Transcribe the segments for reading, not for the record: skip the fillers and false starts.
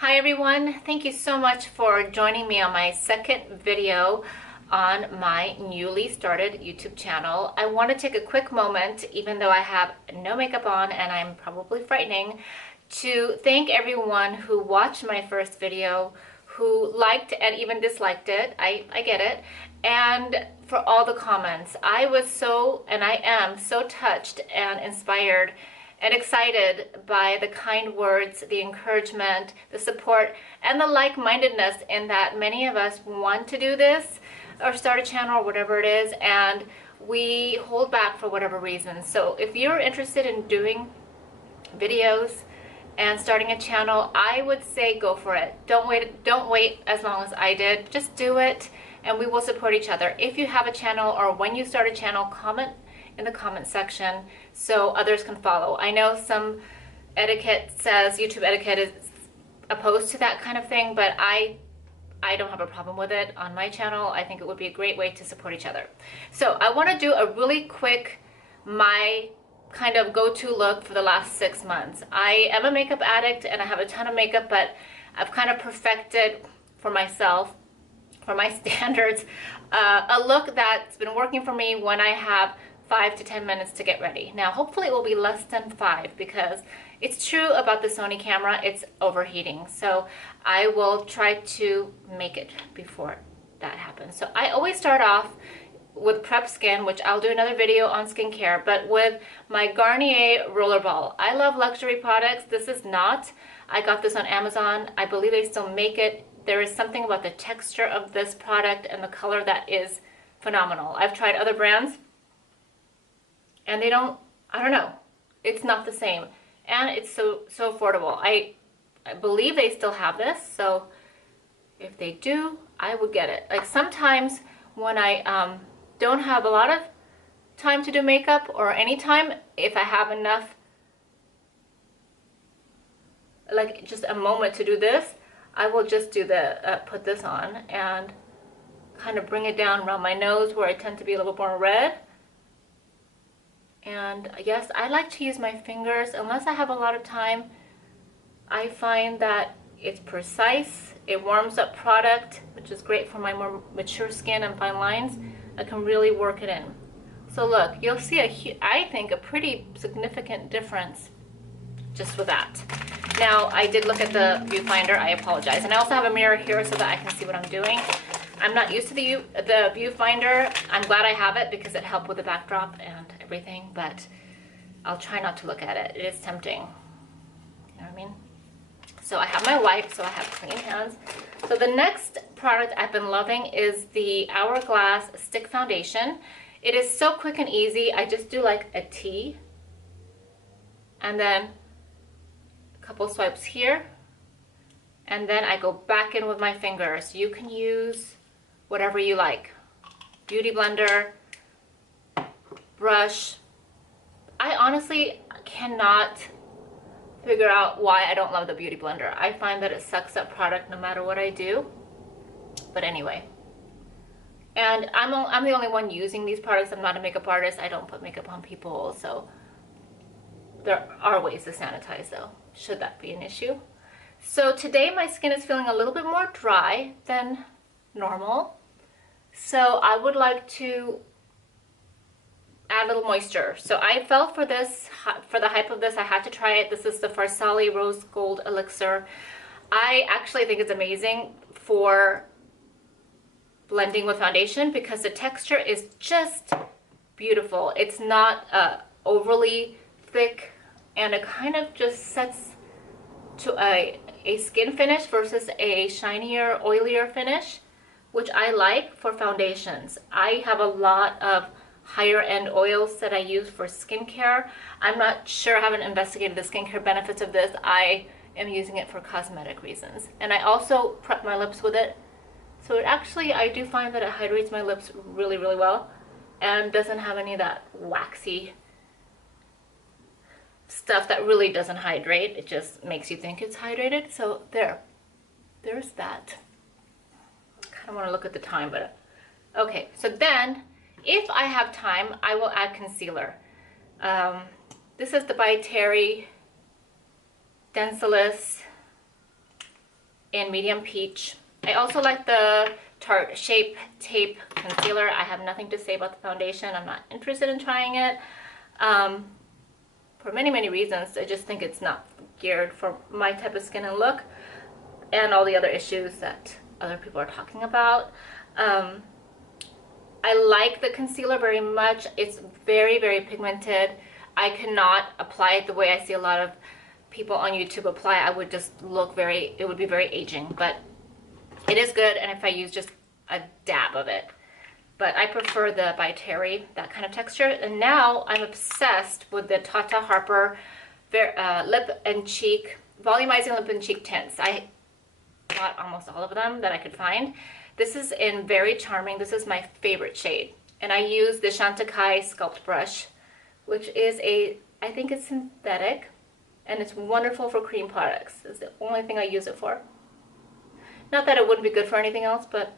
Hi everyone, thank you so much for joining me on my second video on my newly started YouTube channel. I want to take a quick moment, even though I have no makeup on and I'm probably frightening, to thank everyone who watched my first video, who liked and even disliked it. I get it. And for all the comments. I was so, and I am so touched and inspired and excited by the kind words, the encouragement, the support, and the like-mindedness in that many of us want to do this or start a channel or whatever it is, and we hold back for whatever reason. So if you're interested in doing videos and starting a channel, I would say go for it. Don't wait as long as I did. Just do it and we will support each other. If you have a channel or when you start a channel, comment in the comment section so others can follow. I know some etiquette says YouTube etiquette is opposed to that kind of thing, but I don't have a problem with it on my channel. I think it would be a great way to support each other. So I want to do a really quick, my kind of go-to look for the last 6 months. I am a makeup addict and I have a ton of makeup, but I've kind of perfected for myself, for my standards, a look that's been working for me when I have 5 to 10 minutes to get ready. Now, hopefully it will be less than 5 because it's true about the Sony camera, it's overheating. So I will try to make it before that happens. So I always start off with Prep Skin, which I'll do another video on skincare, but with my Garnier Rollerball. I love luxury products. This is not. I got this on Amazon. I believe they still make it. There is something about the texture of this product and the color that is phenomenal. I've tried other brands and they don't, I don't know, it's not the same. And it's so affordable. I believe they still have this, so if they do, I would get it. Like sometimes when I don't have a lot of time to do makeup, or any time, if I have enough, like just a moment to do this, I will just do the, put this on and kind of bring it down around my nose where I tend to be a little more red. And yes, I like to use my fingers unless I have a lot of time. I find that it's precise, it warms up product, which is great for my more mature skin and fine lines. I can really work it in. So look, you'll see I think a pretty significant difference just with that. Now, I did look at the viewfinder, I apologize. And I also have a mirror here so that I can see what I'm doing. I'm not used to the viewfinder. I'm glad I have it because it helped with the backdrop and everything, but I'll try not to look at it. It is tempting. You know what I mean? So I have my wipe, so I have clean hands. So the next product I've been loving is the Hourglass Stick Foundation. It is so quick and easy. I just do like a T and then a couple swipes here, and then I go back in with my fingers. You can use whatever you like. Beauty blender, brush. I honestly cannot figure out why I don't love the beauty blender. I find that it sucks up product no matter what I do. But anyway. And I'm the only one using these products. I'm not a makeup artist. I don't put makeup on people, so there are ways to sanitize though, should that be an issue. So today my skin is feeling a little bit more dry than normal. So I would like to add a little moisture. So I fell for this, for the hype of this. I had to try it. This is the Farsali Rose Gold Elixir. I actually think it's amazing for blending with foundation because the texture is just beautiful. It's not overly thick, and it kind of just sets to a skin finish versus a shinier, oilier finish, which I like for foundations. I have a lot of higher end oils that I use for skincare. I'm not sure, I haven't investigated the skincare benefits of this. I am using it for cosmetic reasons. And I also prep my lips with it. So it actually, I do find that it hydrates my lips really, really well and doesn't have any of that waxy stuff that really doesn't hydrate. It just makes you think it's hydrated. So there's that. I kind of want to look at the time, but okay. So then, if I have time, I will add concealer. This is the by Terry Densalis in medium peach. I also like the Tarte Shape Tape Concealer. I have nothing to say about the foundation. I'm not interested in trying it for many reasons. I just think it's not geared for my type of skin and look and all the other issues that other people are talking about. I like the concealer very much. It's very pigmented. I cannot apply it the way I see a lot of people on YouTube apply. I would just look it would be very aging, but it is good, and if I use just a dab of it. But I prefer the by Terry, that kind of texture. And now I'm obsessed with the Tata Harper lip and cheek, volumizing lip and cheek tints. I bought almost all of them that I could find. This is in Very Charming. This is my favorite shade. And I use the Chantecaille Sculpt Brush, which is I think it's synthetic, and it's wonderful for cream products. It's the only thing I use it for. Not that it wouldn't be good for anything else, but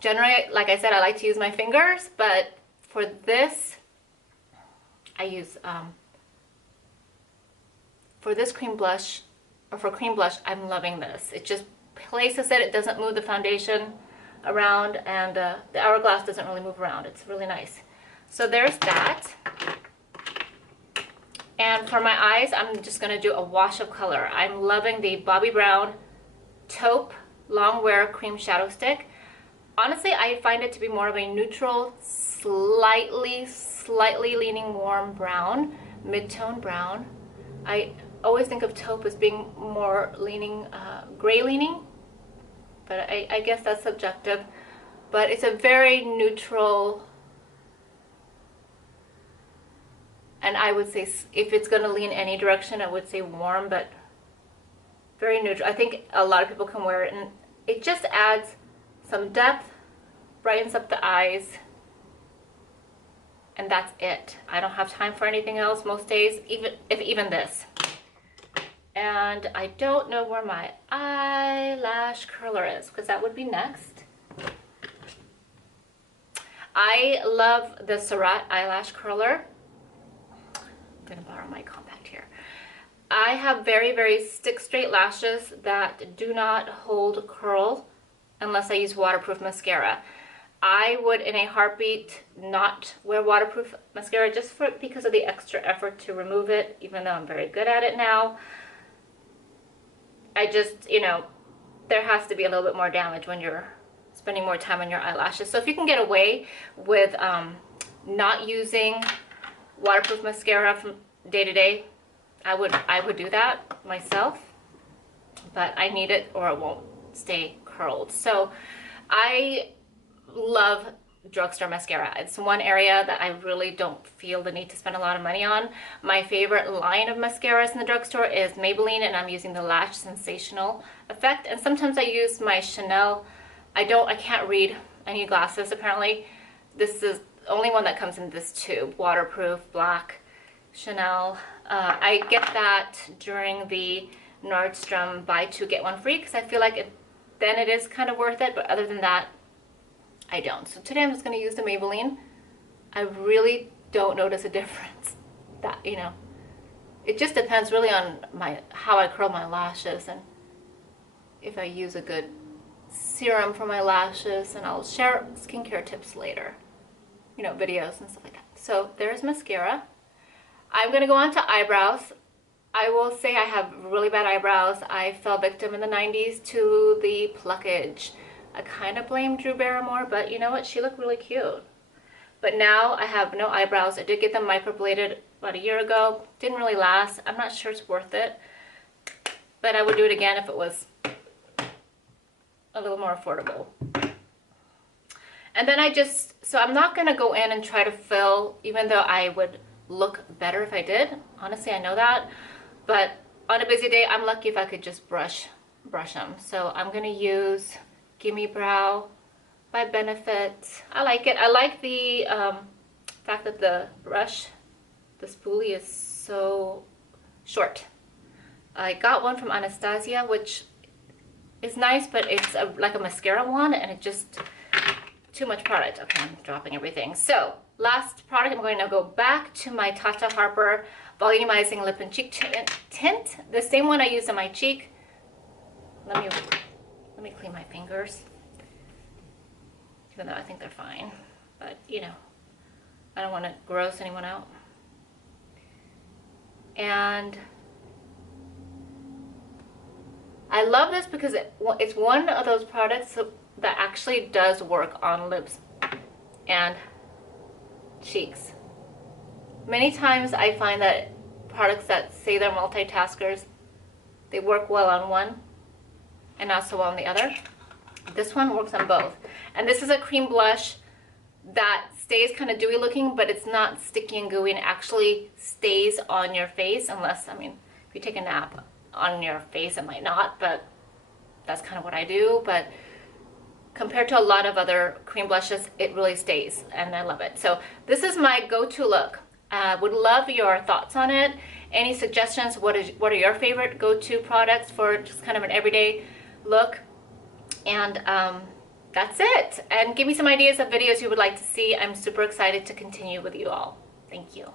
generally, like I said, I like to use my fingers, but for this, I use, for this cream blush, or for cream blush, I'm loving this. It just places it doesn't move the foundation around, and the hourglass doesn't really move around. It's really nice. So there's that. And for my eyes, I'm just gonna do a wash of color. I'm loving the Bobbi Brown Taupe Long Wear Cream Shadow Stick. Honestly, I find it to be more of a neutral, slightly leaning warm brown, mid-tone brown. I always think of taupe as being more leaning, gray leaning, but I guess that's subjective. But it's a very neutral, and I would say if it's going to lean any direction, I would say warm, but very neutral. I think a lot of people can wear it, and it just adds some depth, brightens up the eyes, and that's it. I don't have time for anything else most days, even this. And I don't know where my eyelash curler is, because that would be next. I love the Surratt eyelash curler. I'm gonna borrow my compact here. I have very stick straight lashes that do not hold curl unless I use waterproof mascara. I would in a heartbeat not wear waterproof mascara just because of the extra effort to remove it, even though I'm very good at it now. I just, you know, there has to be a little bit more damage when you're spending more time on your eyelashes. So if you can get away with not using waterproof mascara from day to day, I would do that myself, but I need it or it won't stay curled. So I love drugstore mascara. It's one area that I really don't feel the need to spend a lot of money on. My favorite line of mascaras in the drugstore is Maybelline, and I'm using the Lash Sensational Effect. And sometimes I use my Chanel. I can't read. I need glasses apparently. This is the only one that comes in this tube, waterproof, black, Chanel. I get that during the Nordstrom buy two get one free, because I feel like then it is kind of worth it, but other than that, I don't. So today I'm just going to use the Maybelline. I really don't notice a difference. That, you know, it just depends really on how I curl my lashes, and if I use a good serum for my lashes, and I'll share skincare tips later, you know, videos and stuff like that. So there's mascara. I'm going to go on to eyebrows. I will say I have really bad eyebrows. I fell victim in the 90s to the pluckage. I kind of blame Drew Barrymore, but you know what? She looked really cute. But now I have no eyebrows. I did get them microbladed about a year ago. Didn't really last. I'm not sure it's worth it, but I would do it again if it was a little more affordable. And then so I'm not going to go in and try to fill, even though I would look better if I did. Honestly, I know that. But on a busy day, I'm lucky if I could just brush them. So I'm going to use Gimme Brow by Benefit. I like it. I like the fact that the brush, the spoolie, is so short. I got one from Anastasia, which is nice, but it's like a mascara one, and it just, too much product. Okay, I'm dropping everything. So last product, I'm going to go back to my Tata Harper Volumizing Lip and Cheek Tint. The same one I used on my cheek. let me clean my fingers, even though I think they're fine, but you know, I don't want to gross anyone out. And I love this because it's one of those products that actually does work on lips and cheeks. Many times I find that products that say they're multitaskers, they work well on one and not so well on the other. This one works on both. And this is a cream blush that stays kind of dewy looking, but it's not sticky and gooey, and actually stays on your face, unless, I mean, if you take a nap on your face, it might not, but that's kind of what I do. But compared to a lot of other cream blushes, it really stays, and I love it. So this is my go-to look. Would love your thoughts on it. Any suggestions? What are your favorite go-to products for just kind of an everyday look? And that's it. And give me some ideas of videos you would like to see. I'm super excited to continue with you all. Thank you.